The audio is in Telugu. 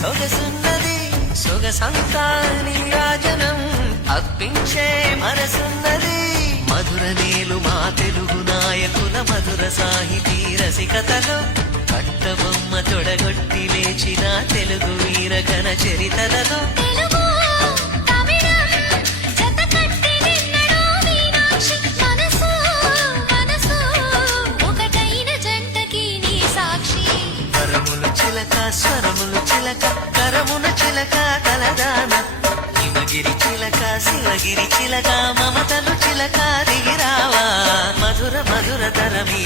సొగసున్నది సొగసంతా నీరాజనం అప్పించే మనసున్నది మధుర నేలు మా తెలుగు నాయకుల మధుర సాహితీ రసికతలో కట్టబొమ్మ తొడగొట్టి లేచిన తెలుగు వీర ఘన చరితలలో తెలుగు తమిళం జతకట్టి నిన్నడో మీనాక్షి మనసు మనసు ఒకటైన జంటకి నీ సాక్షి కరములు చిలక స్వరములు చిలక కరమున చిలక కలదాన హిమగిరి చిలక శివగిరి చిలక మమతలు చిలక దిగిరావా మధుర మధుర తరమీ